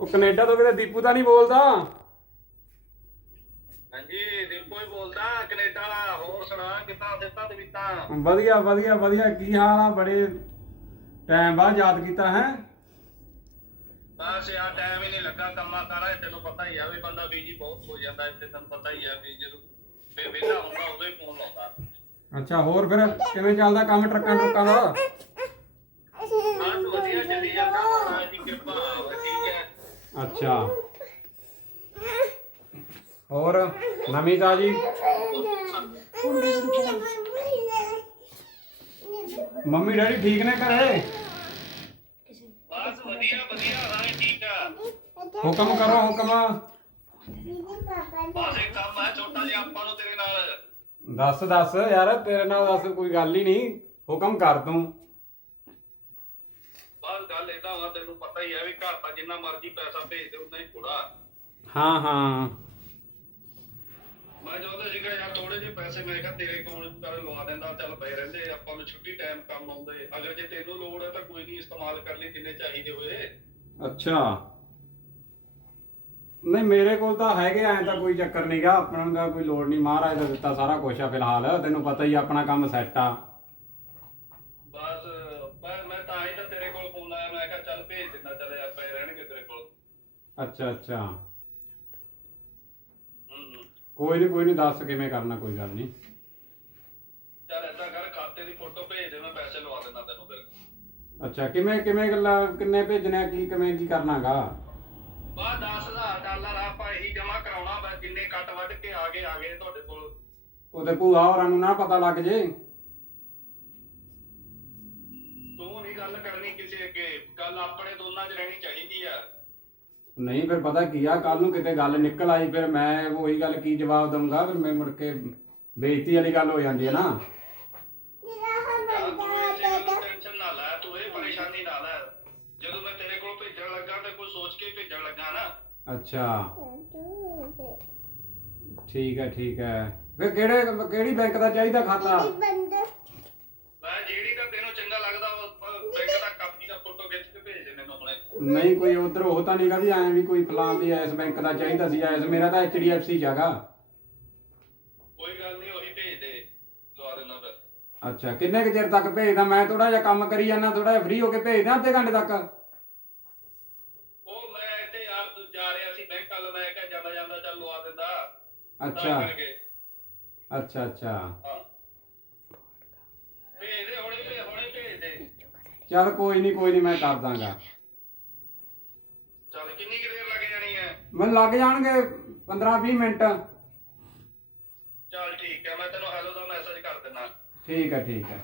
ਉਹ ਕੈਨੇਡਾ ਤੋਂ ਕਿਤੇ ਦੀਪੂ ਤਾਂ ਨਹੀਂ ਬੋਲਦਾ। ਹਾਂਜੀ ਦੀਪੋ ਹੀ ਬੋਲਦਾ ਕੈਨੇਡਾ ਵਾਲਾ ਹੋਰ ਸੁਣਾ ਕਿੱਦਾਂ ਦਿੱਤਾ ਤੇ ਵੀਤਾ ਵਧੀਆ ਵਧੀਆ ਵਧੀਆ। ਕੀ ਹਾਲ ਆ? ਬੜੇ ਟਾਈਮ ਬਾਅਦ ਯਾਦ ਕੀਤਾ ਹੈ? ਬਸ ਯਾਰ ਟਾਈਮ ਹੀ ਨਹੀਂ ਲੱਗਾ ਕੰਮਾਂ ਕਾਰਾਂ 'ਚ, ਤੈਨੂੰ ਪਤਾ ਹੀ ਆ ਵੀ ਬੰਦਾ ਬੀਜੀ ਬਹੁਤ ਹੋ ਜਾਂਦਾ ਇੱਥੇ ਤੈਨੂੰ ਪਤਾ ਹੀ ਆ ਵੀ ਜਦੋਂ ਫੇ ਵਿਹਲਾ ਹੁੰਦਾ ਉਦੋਂ ਹੀ ਫੋਨ ਲਾਉਂਦਾ। ਅੱਛਾ ਹੋਰ ਫਿਰ ਕਿਵੇਂ ਚੱਲਦਾ ਕੰਮ ਟਰੱਕਾਂ ਟਰੱਕਾਂ ਦਾ ਬਸ ਵਧੀਆ ਚੱਲੀ ਜਾਂਦਾ ਮਹਾਰਾਜ ਦੀ ਕਿਰਪਾ ਵਾ, ਠੀਕ ਹੈ ਅੱਛਾ। ਹੋਰ ਨਵੀਂ ਤਾਜੀ? ਮੰਮੀ ਡੈਡੀ ਠੀਕ ਨੇ ਘਰੇ? ਬਸ ਵਧੀਆ ਵਧੀਆ ਹਾਂ ਠੀਕ ਆ। ਹੁਕਮ ਕਰੋ ਹੁਕਮ। ਬਸ ਇੱਕ ਕੰਮ ਹੈ ਛੋਟਾ ਜਿਹਾ ਆਪਾਂ ਨੂੰ ਤੇਰੇ ਨਾਲ। ਦੱਸ ਦੱਸ ਯਾਰ ਤੇਰੇ ਨਾਲ ਦੱਸ ਕੋਈ ਗੱਲ ਹੀ ਨਹੀਂ। ਹੁਕਮ ਕਰ ਤੂੰ। ਬਸ ਗੱਲ ਏਦਾਂ ਵਾ ਤੈਨੂੰ ਪਤਾ ਹੀ ਆ ਵੀ ਘਰ ਦਾ ਜਿੰਨਾ ਮਰਜ਼ੀ ਪੈਸਾ ਭੇਜ ਦੇ ਉਨਾ ਹੀ ਥੋੜਾ ਹਾਂ ਹਾਂ। ਮੈਂ ਚਾਹੁੰਦਾ ਸੀਗਾ ਯਾਰ ਥੋੜੇ ਜਿਹੇ ਪੈਸੇ ਮੈਂ ਕਿਹਾ ਤੇਰੇ ਕੋਲ ਕਰ ਲਵਾ ਦਿੰਦਾ ਚੱਲ ਪਏ ਰਹਿੰਦੇ ਆਪਾਂ ਨੂੰ ਛੁੱਟੀ ਟਾਈਮ ਕੰਮ ਆਉਂਦੇ। ਅਗਰ ਜੇ ਤੈਨੂੰ ਲੋੜ ਹੈ ਤਾਂ ਕੋਈ ਨਹੀਂ ਇਸਤੇਮਾਲ ਕਰ ਲਈ ਜਿੰਨੇ ਚਾਹੀਦੇ ਹੋਏ। ਅੱਛਾ। ਨਹੀਂ ਮੇਰੇ ਕੋਲ ਤਾਂ ਹੈਗੇ ਐਂ ਤਾਂ ਕੋਈ ਚੱਕਰ ਨਹੀਂਗਾ ਆਪਣਾ ਦਾ ਕੋਈ ਲੋੜ ਨਹੀਂ ਮਹਾਰਾਜ ਦਾ ਦਿੱਤਾ ਸਾਰਾ ਕੁਝ ਆ ਫਿਲਹਾਲ ਤੈਨੂੰ ਪਤਾ ਹੀ ਆ, ਆਪਣਾ ਕੰਮ ਸੈੱਟ ਆ ਬਸ ਮੈਂ ਮੈਂ ਤਾਂ ਹੀ ਤਾਂ ਤੇਰੇ ਕੋਲ ਫੋਨ ਆਇਆ ਮੈਂ ਕਿਹਾ ਦਿੰਦਾ ਚੱਲ ਯਾਰ ਪਏ ਰਹਿਣਗੇ ਤੇਰੇ ਕੋਲ। ਅੱਛਾ ਅੱਛਾ। ਹੂੰ ਹੂੰ। ਕੋਈ ਨਹੀਂ ਕੋਈ ਨਹੀਂ ਦੱਸ ਕਿਵੇਂ ਕਰਨਾ ਕੋਈ ਗੱਲ ਨਹੀਂ ਚੱਲ ਏਦਾਂ ਕਰ ਖਾਤੇ ਦੀ ਫੋਟੋ ਭੇਜ ਦੇ ਮੈਂ ਪੈਸੇ ਲਵਾ ਦਿੰਦਾ ਤੈਨੂੰ ਫਿਰ। ਅੱਛਾ ਕਿਵੇਂ ਕਿਵੇਂ ਗੱਲਾਂ ਕਿੰਨੇ ਭੇਜਣੇ ਕੀ ਕਿਵੇਂ ਕੀ ਕਰਨਾਗਾ? ਬਾ 10000 ਡਾਲਰ ਆਪਾਂ ਇਹੀ ਜਮਾ ਕਰਾਉਣਾ ਬਸ ਜਿੰਨੇ ਕੱਟ ਵੱਢ ਕੇ ਆ ਗਏ ਆ ਗਏ ਤੁਹਾਡੇ ਕੋਲ। ਉਹਦੇ ਭੂਆ ਹੋਰਾਂ ਨੂੰ ਨਾ ਪਤਾ ਲੱਗ ਜੇ। ਗੱਲ ਕਰਨੀ ਕਿਸੇ ਅੱਗੇ ਗੱਲ ਆਪਣੇ ਦੋਨਾਂ 'ਚ ਰਹਿਣੀ ਚਾਹੀਦੀ ਆ। ਨਹੀਂ ਫਿਰ ਪਤਾ ਕੀ ਆ ਕੱਲ ਨੂੰ ਕਿਤੇ ਗੱਲ ਨਿਕਲ ਆਈ ਫਿਰ ਮੈਂ ਉਹੀ ਗੱਲ ਕੀ ਜਵਾਬ ਦਊਂਗਾ ਫਿਰ ਮੈਂ ਮੁੜ ਕੇ ਬੇਇੱਜ਼ਤੀ ਵਾਲੀ ਗੱਲ ਹੋ ਜਾਂਦੀ ਹੈ ਨਾ। ਯਾਰ ਤੂੰ ਇਸੇ ਗੱਲ ਦੀ ਟੈਨਸ਼ਨ ਨਾ ਲੈ ਤੂੰ ਇਹ ਪਰੇਸ਼ਾਨੀ ਨਾ ਲੈ। ਜਦੋਂ ਮੈਂ ਤੇਰੇ ਕੋਲ ਭੇਜਣ ਲੱਗਾ ਤੇ ਕੋਈ ਸੋਚ ਕੇ ਭੇਜਣ ਲੱਗਾ ਨਾ। ਅੱਛਾ। ਠੀਕ ਹੈ ਠੀਕ ਹੈ। ਫਿਰ ਕਿਹੜੇ ਕਿਹੜੀ ਬੈਂਕ ਦਾ ਚਾਹੀਦਾ ਖਾਤਾ? ਮੈਂ ਤੈਨੂੰ ਚੰਗਾ ਲੱਗਦਾ ਉਹ ਬੈਂਕ ਦਾ ਕਾਪੀ ਦਾ ਫੋਟੋ ਖਿੱਚ ਕੇ ਭੇਜ ਦੇ ਮੈਨੂੰ ਹੁਣੇ ਨਹੀਂ ਕੋਈ ਉਧਰ ਉਹ ਤਾਂ ਨਹੀਂਗਾ ਵੀ ਐਂ ਵੀ ਕੋਈ ਫਲਾਂ ਵੀ ਇਸ ਬੈਂਕ ਦਾ ਚਾਹੀਦਾ ਸੀ ਐਸ ਮੇਰਾ ਤਾਂ HDFC ਜਾਗਾ ਕੋਈ ਗੱਲ ਨਹੀਂ ਉਹੀ ਭੇਜ ਦੇ ਲਵਾ ਦਿੰਦਾ ਫਿਰ। ਅੱਛਾ ਕਿੰਨੇ ਕੁ ਚਿਰ ਤੱਕ ਭੇਜਦਾ? ਮੈਂ ਥੋੜਾ ਜਿਹਾ ਕੰਮ ਕਰੀ ਜਾਂਦਾ ਥੋੜਾ ਜਿਹਾ ਫ੍ਰੀ ਹੋ ਕੇ ਭੇਜਦਾ ਅੱਧੇ ਘੰਟੇ ਤੱਕ। ਉਹ ਮੈਂ ਇੱਥੇ ਯਾਰ ਤੂੰ ਜਾ ਰਿਹਾ ਸੀ ਬੈਂਕ ਵੱਲ ਮੈਂ ਕਿਹਾ ਜਾਂਦਾ ਜਾਂਦਾ ਚੱਲ ਲਵਾ ਦਿੰਦਾ। ਤਾਂ ਅੱਛਾ ਕਰਕੇ। ਅੱਛਾ ਅੱਛਾ। ਹਾਂ ਭੇਜ ਦੇ ਹੁਣੇ ਭੇਜ ਹੁਣੇ ਭੇਜ ਦੇ ਚੱਲ ਕੋਈ ਨਹੀਂ ਕੋਈ ਨਹੀਂ ਮੈਂ ਕਰ ਦਾਂਗਾ। ਚੱਲ ਕਿੰਨੀ ਕੁ ਦੇਰ ਲੱਗ ਜਾਣੀ ਹੈ ਮੈਨੂੰ ਲੱਗ ਜਾਣਗੇ 15 20 ਮਿੰਟ। ਚੱਲ ਠੀਕ ਹੈ ਮੈਂ ਤੈਨੂੰ ਹੈਲੋ ਦਾ ਮੈਸੇਜ ਕਰ ਦਿੰਦਾ ਠੀਕ ਹੈ ਠੀਕ ਹੈ